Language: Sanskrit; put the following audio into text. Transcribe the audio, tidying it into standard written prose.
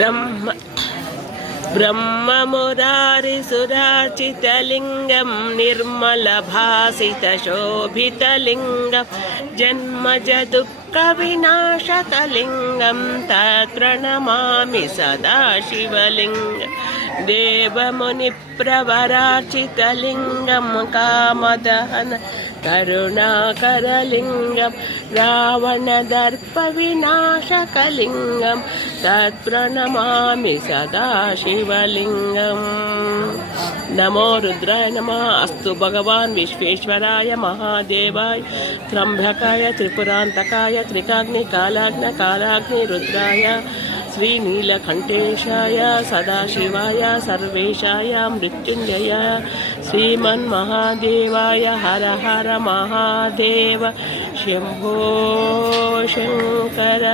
ब्रह्ममुरारिसुरार्चितलिङ्गं निर्मलभासितशोभितलिङ्गं जन्मजदुःखविनाशकलिङ्गं तत्प्रणमामि सदा शिवलिङ्गं देवमुनिप्रवरार्चितलिङ्गं कामदहन करुणाकरलिङ्गं रावणदर्पविनाशकलिङ्गं तत्प्रणमामि सदा शिवलिङ्गम्। नमो रुद्राय नमः। अस्तु भगवान् विश्वेश्वराय महादेवाय त्र्यम्बकाय त्रिपुरान्तकाय त्रिकाग्निकालाग्नि रुद्राय श्रीनीलकण्ठेशाय सदाशिवाय सर्वेशाय मृत्युञ्जय श्रीमन्महादेवाय हर हर महादेव शम्भो शङ्कर।